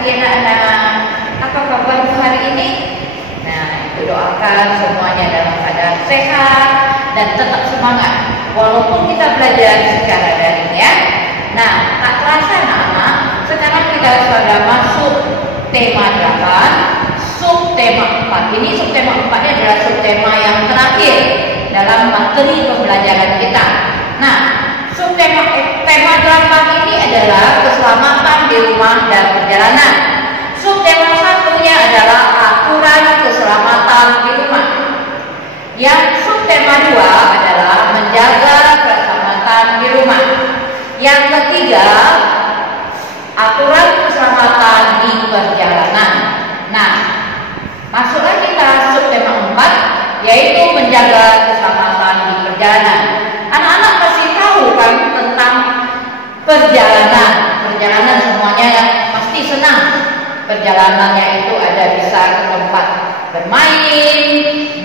pagi anak-anak. Apa kabar hari ini? Nah, itu doakan semuanya dalam keadaan sehat dan tetap semangat walaupun kita belajar secara daring ya. Nah, tak terasa anak-anak, sekarang kita sudah masuk tema 8, subtema 4. Ini subtema 4-nya adalah subtema yang terakhir dalam materi pembelajaran kita. Nah, tema 8 ini adalah keselamatan di rumah dan perjalanan. Subtema 1-nya adalah aturan keselamatan di rumah. Yang subtema 2 adalah menjaga keselamatan di rumah. Yang ketiga, aturan keselamatan di perjalanan. Nah, masuklah kita subtema 4, yaitu menjaga keselamatan di perjalanan. Anak-anak pasti tahu kan tentang perjalanan. Perjalanan semuanya yang pasti senang. Perjalanannya itu ada bisa ke tempat bermain,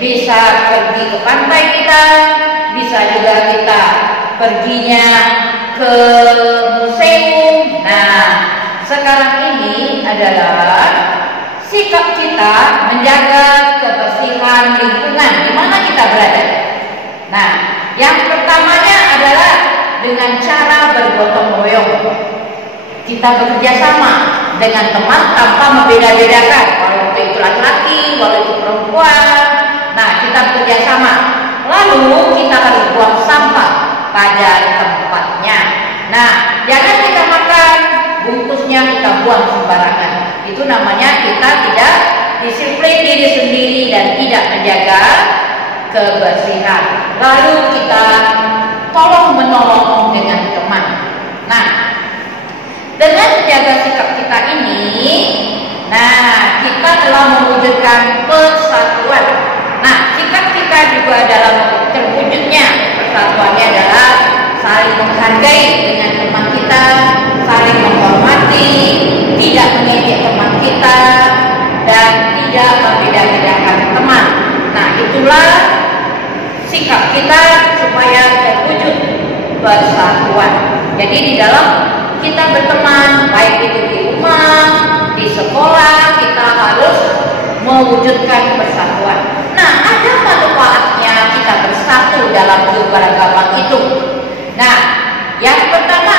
bisa pergi ke pantai kita, bisa juga kita perginya ke museum. Nah, sekarang ini adalah sikap kita menjaga kebersihan lingkungan di mana kita berada. Nah, yang pertamanya adalah dengan cara bergotong royong. Kita bekerja sama dengan teman tanpa membeda-bedakan, walaupun itu laki-laki, walaupun itu perempuan. Nah, kita bekerja sama. Lalu kita harus buang sampah pada tempatnya. Nah, jangan kita makan bungkusnya kita buang sembarangan. Itu namanya kita tidak disiplin diri sendiri dan tidak menjaga kebersihan. Lalu kita tolong menolong dengan teman. Nah, dengan menjaga sikap kita ini, nah, kita telah mewujudkan persatuan. Nah, sikap kita juga dalam terwujudnya persatuannya adalah saling menghargai dengan teman kita, saling menghormati, tidak mengejek teman kita, dan tidak membeda-bedakan teman. Nah, itulah sikap kita supaya terwujud persatuan. Jadi di dalam kita berteman, baik itu di rumah, di sekolah, kita harus mewujudkan persatuan. Nah, ada manfaatnya kita bersatu dalam keberagaman itu. Nah, yang pertama,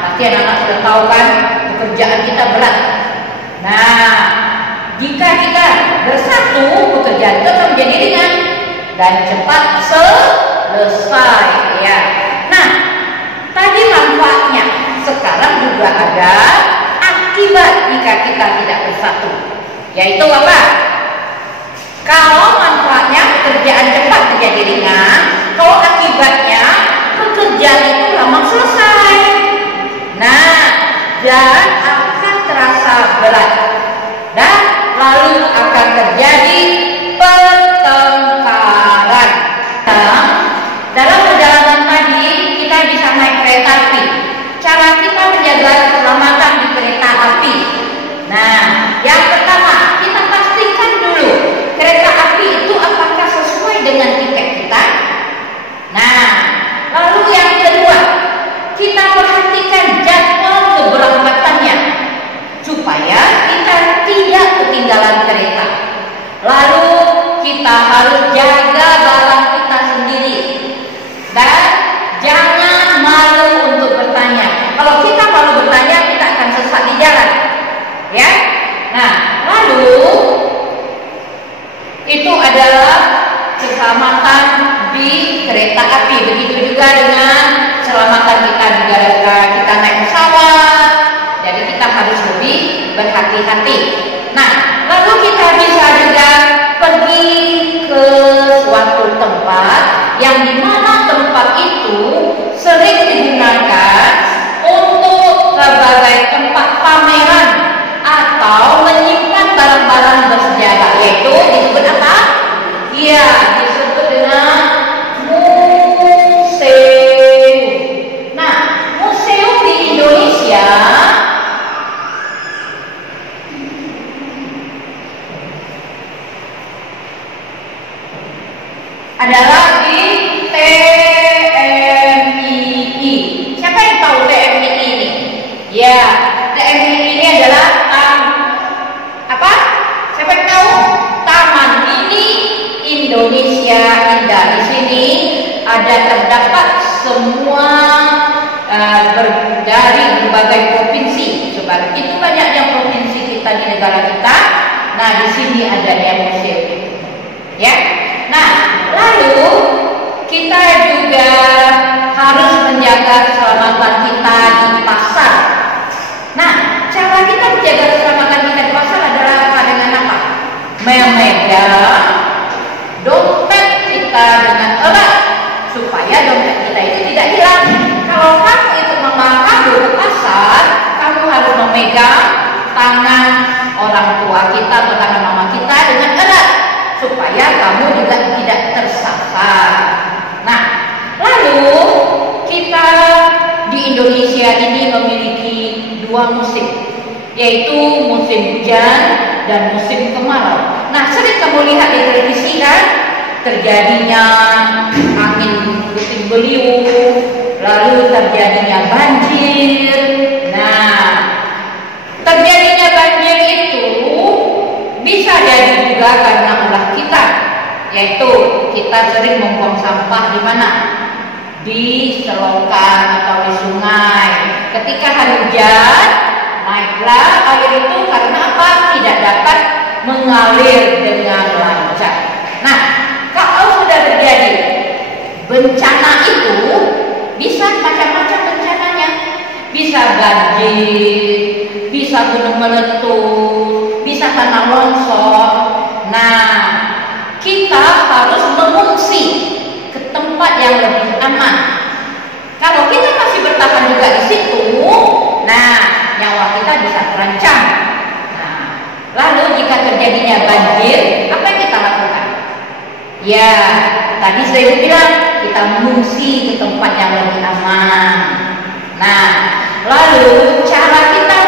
pasti anak-anak sudah tahu kan, pekerjaan kita berat. Nah, jika kita bersatu, pekerjaan itu akan menjadi ringan dan cepat selesai ya. Nah, tadi manfaatnya. Sekarang juga ada akibat jika kita tidak bersatu. Yaitu apa? Kalau manfaatnya pekerjaan cepat menjadi ringan, kalau akibatnya pekerjaan itu lama selesai. Nah, dan akan terasa berat. Dan lalu akan terjadi pertengkaran. Nah, dalam perjalanan tadi kita bisa naik kereta api. Cara kita menjaga keselamatan di kereta api. Nah, yang pertama kita pastikan dulu kereta api itu apakah sesuai dengan tiket kita. Nah, lalu yang kedua kita perhatikan jadwal keberangkatannya supaya kita tidak ketinggalan kereta. Lalu kita harus jaga barang kita sendiri dan jangan malu untuk bertanya. Kalau kita malu bertanya, kita akan sesat di jalan. Ya. Nah, lalu itu adalah keselamatan di kereta api. Begitu juga dengan keselamatan kita negara kita naik pesawat. Jadi kita harus lebih berhati-hati. Nah, lalu kita bisa juga pergi ke suatu tempat yang dimana tempat itu sering digunakan untuk sebagai tempat pameran atau menyimpan barang-barang bersejarah, yaitu disebut apa? Iya, disebut dengan ada terdapat semua dari berbagai provinsi. Sebab itu banyaknya provinsi kita di negara kita. Nah, di sini adanya museum itu. Ya. Nah, lalu kita juga harus menjaga keselamatan kita di pasar. Nah, cara kita menjaga keselamatan kita di pasar adalah dengan apa? Memegang dompet kita dengan erat supaya dompet kita itu tidak hilang. Kalau kamu itu melangkah ke pasar, kamu harus memegang tangan orang tua kita atau tangan mama kita dengan erat supaya kamu juga tidak tersasar. Nah, lalu kita di Indonesia ini memiliki dua musim, yaitu musim hujan dan musim kemarau. Nah, sering kamu lihat di televisi kan, terjadinya angin puting beliung, lalu terjadinya banjir. Nah, terjadinya banjir itu bisa jadi juga karena ulah kita, yaitu kita sering membuang sampah di mana? Di selokan atau di sungai. Ketika hari hujan, naiklah air itu karena apa? Tidak dapat mengalir dengan lancar. Nah, kalau sudah terjadi bencana itu, bisa macam-macam bencananya. Bisa banjir, bisa gunung meletus, bisa tanah longsor. Nah, kita harus mengungsi ke tempat yang lebih aman. Kalau kita masih bertahan juga di situ, nah, nyawa kita bisa terancam. Nah, lalu jika terjadinya banjir, apa yang kita lakukan? Ya, tadi saya bilang kita mengungsi ke tempat yang lebih aman. Nah, lalu cara kita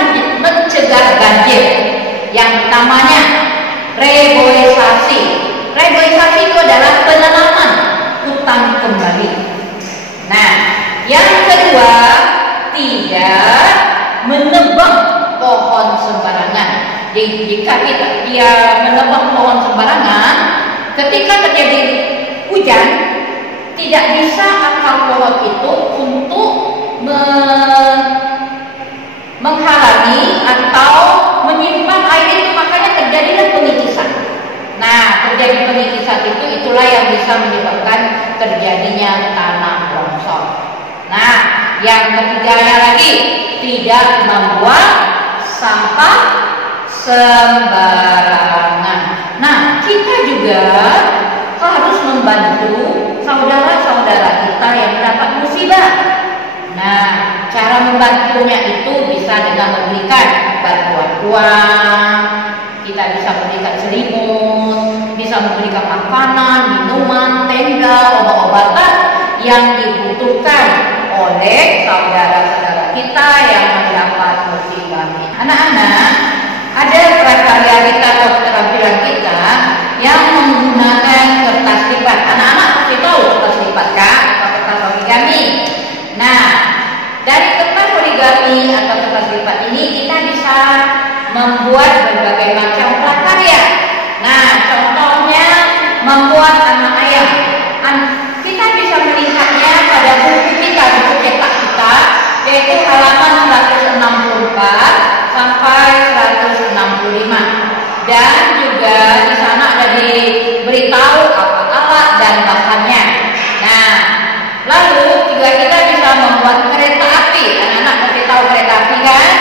mencegah banjir, yang pertamanya reboisasi. Reboisasi itu adalah penanaman hutan kembali. Nah, yang kedua, tidak menebang pohon sembarangan. Jadi jika dia menebang pohon sembarangan, ketika terjadi hujan, tidak bisa akar pohon itu untuk menghalangi atau menyimpan air itu, makanya terjadilah pengikisan. Nah, terjadi pengikisan itulah yang bisa menyebabkan terjadinya tanah longsor. Nah, yang ketiganya lagi, tidak membuang sampah sembarangan. Nah, kita juga harus membantu saudara-saudara kita yang mendapat musibah. Nah, cara membantunya itu bisa dengan memberikan bantuan uang, kita bisa memberikan selimut, bisa memberikan makanan, minuman, tenda, obat-obatan yang dibutuhkan oleh saudara-saudara kita yang mendapat musibah. Anak-anak, ada prakarya kita atau keterampilan kita yang menggunakan kertas lipat. Anak-anak pasti tahu kertas lipat kan? Atau kertas origami. Nah, dari kertas origami atau kertas lipat ini kita bisa membuat berbagai macam prakarya. Nah, contohnya membuat anak ayam. Kita bisa melihatnya pada buku kita, buku cetak kita, yaitu halaman 164 sampai 165. Dan juga di sana ada diberitahu apa alat dan bahannya. Nah, lalu juga kita bisa membuat kereta api. Anak-anak pasti tahu kereta api kan?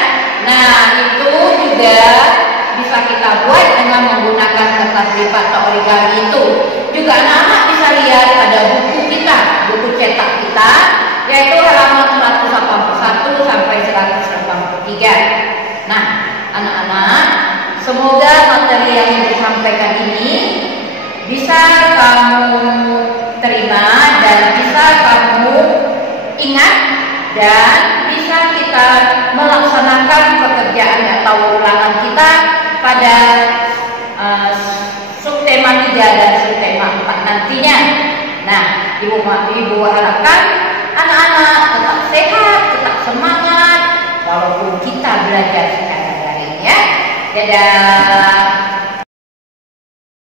Nah, itu juga bisa kita buat dengan menggunakan kertas lipat atau origami itu. Juga anak-anak bisa lihat pada buku kita, buku cetak kita, yaitu halaman 181 sampai 183. Nah, anak-anak, semoga materi yang disampaikan ini bisa kamu terima dan bisa kamu ingat, dan bisa kita melaksanakan pekerjaan atau ulangan kita pada subtema 3 dan subtema 4 nantinya. Nah, Ibu harapkan anak-anak tetap sehat, tetap semangat walaupun kita belajar secara daring ya. Dadah.